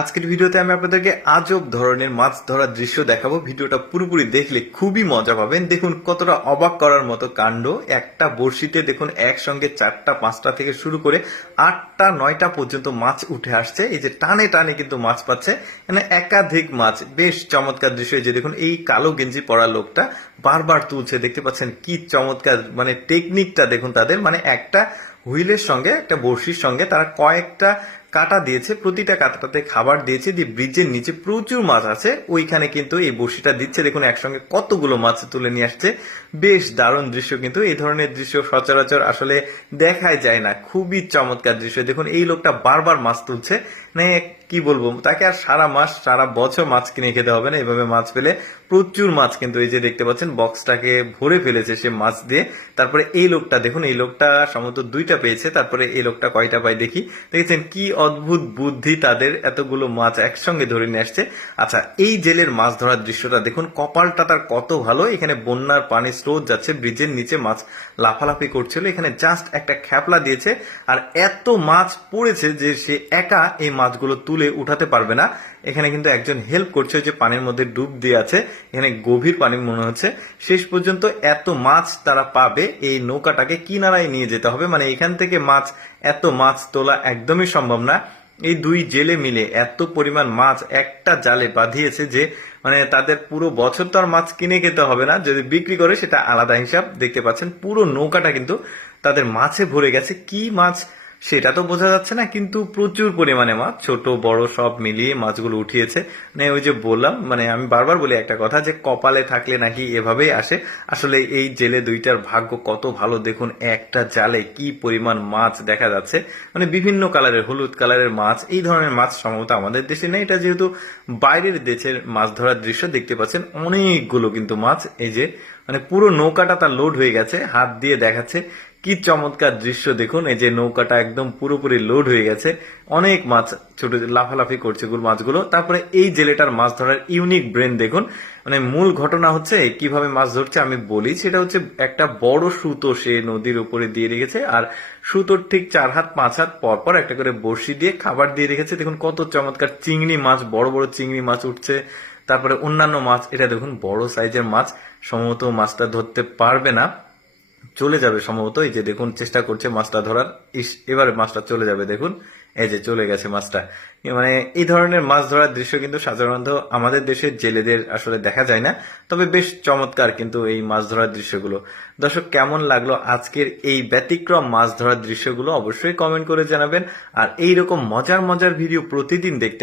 আজকের ভিডিওতে আমি আপনাদেরকে আজব ধরনের মাছ ধরার দৃশ্য দেখাবো। ভিডিওটা পুরোপুরি দেখলে খুবই মজা পাবেন। দেখুন কতটা অবাক করার মতো কাণ্ড। একটা বড়শিতে দেখুন একসঙ্গে 4টা 5টা থেকে শুরু করে 8টা 9টা পর্যন্ত মাছ উঠে আসছে। এই যে টানে টানে কিন্তু মাছ পাচ্ছে, মানে একাধিক মাছ। বেশ চমৎকার দৃশ্য। এই যে দেখুন এই কালো গেঞ্জি পরা লোকটা বারবার তুলছে, দেখতে পাচ্ছেন কি চমৎকার, মানে টেকনিকটা দেখুন তাদের। মানে একটা হুইলের সঙ্গে একটা বড়শির সঙ্গে তারা কয়েকটা কাটা দিয়েছে, প্রতিটা কাটাতে খাবার দিয়েছে, দিয়ে ব্রিজের নিচে প্রচুর মাছ আছে, ওইখানে কিন্তু এই বড়শিটা দিচ্ছে। দেখুন একসঙ্গে কতগুলো মাছ তুলে নিয়ে আসছে। বেশ দারুণ দৃশ্য, কিন্তু এই ধরনের দৃশ্য সচরাচর আসলে দেখাই যায় না। খুবই চমৎকার দৃশ্য। দেখুন এই লোকটা বারবার মাছ তুলছে, মানে কি বলবো, তাকে আর সারা মাস সারা বছর মাছ কিনে খেতে হবে না। এভাবে মাছ পেলে প্রচুর মাছ কিন্তু এই যে দেখতে পাচ্ছেন বক্সটাকে ভরে ফেলেছে সে মাছ দিয়ে। তারপরে এই লোকটা দেখুন, এই লোকটা সম্ভবত 2টা পেয়েছে। তারপরে এই লোকটা কয়টা পায় দেখি। দেখেছেন কি অদ্ভুত বুদ্ধি তাদের, এতগুলো মাছ একসঙ্গে ধরে নিয়ে আসছে। আচ্ছা, এই জেলের মাছ ধরার দৃশ্যটা দেখুন, কপালটা তার কত ভালো। এখানে বন্যার পানি স্রোত যাচ্ছে, ব্রিজের নিচে মাছ লাফালাফি করছিল, এখানে জাস্ট একটা খ্যাপলা দিয়েছে আর এত মাছ পড়েছে যে সে একা এই মাছগুলো তুলে উঠাতে পারবে না। এখানে কিন্তু একজন হেল্প করছে, যে পানির মধ্যে ডুব দিয়ে আছে, এখানে গভীর পানি মনে হচ্ছে। শেষ পর্যন্ত এত মাছ তারা পাবে, এই নৌকাটাকে কিনারায় নিয়ে যেতে হবে। মানে এখান থেকে এত মাছ তোলা একদমই সম্ভব না। এই 2 জেলে মিলে এত পরিমাণ মাছ একটা জালে বাঁধিয়েছে যে মানে তাদের পুরো বছর তো আর মাছ কিনে খেতে হবে না, যদি বিক্রি করে সেটা আলাদা হিসাব। দেখতে পাচ্ছেন পুরো নৌকাটা কিন্তু তাদের মাছে ভরে গেছে। কি মাছ সেটা তো বোঝা যাচ্ছে না, কিন্তু প্রচুর পরিমাণে মাছ, ছোট বড় সব মিলিয়ে মাছগুলো উঠিয়েছে। মানে ওই যে বললাম, মানে আমি বারবার বলি একটা কথা, যে কপালে থাকলে নাকি এভাবেই আসে। আসলে এই জেলে 2টার ভাগ্য কত ভালো। দেখুন একটা জালে কি পরিমাণ মাছ দেখা যাচ্ছে, মানে বিভিন্ন কালারের, হলুদ কালারের মাছ। এই ধরনের মাছ সম্ভবত আমাদের দেশে নেই, এটা যেহেতু বাইরের দেশের মাছ ধরার দৃশ্য। দেখতে পাচ্ছেন অনেকগুলো কিন্তু মাছ, এই যে মানে পুরো নৌকাটা তার লোড হয়ে গেছে, হাত দিয়ে দেখাচ্ছে। কি চমৎকার দৃশ্য দেখুন, এই যে নৌকাটা একদম পুরোপুরি লোড হয়ে গেছে, অনেক মাছ ছোট লাফালাফি করছে মাছগুলো। তারপরে এই জেলেটার মাছ ধরার ইউনিক ব্রেন দেখুন। মানে মূল ঘটনা হচ্ছে কিভাবে মাছ ধরছে আমি বলি, সেটা হচ্ছে একটা বড় সুতো সে নদীর উপরে দিয়ে রেখেছে, আর সুতোর ঠিক 4 হাত 5 হাত পর পর একটা করে বড়শি দিয়ে খাবার দিয়ে রেখেছে। দেখুন কত চমৎকার চিংড়ি মাছ, বড় বড় চিংড়ি মাছ উঠছে। তারপরে অন্যান্য মাছ, এটা দেখুন বড় সাইজের মাছ, সম্ভবত মাছটা ধরতে পারবে না, চলে যাবে সম্ভবত। এই যে দেখুন চেষ্টা করছে মাছটা ধরার, এবারে মাছটা চলে যাবে। দেখুন এই যে চলে গেছে মাছটা। মানে এই ধরনের মাছ ধরার দৃশ্য কিন্তু সাধারণত আমাদের দেশের জেলেদের আসলে দেখা যায় না, তবে বেশ চমৎকার কিন্তু এই মাছ ধরার দৃশ্যগুলো। দর্শক, কেমন লাগলো আজকের এই ব্যতিক্রম মাছ ধরার দৃশ্যগুলো অবশ্যই কমেন্ট করে জানাবেন। আর এইরকম মজার মজার ভিডিও প্রতিদিন দেখতে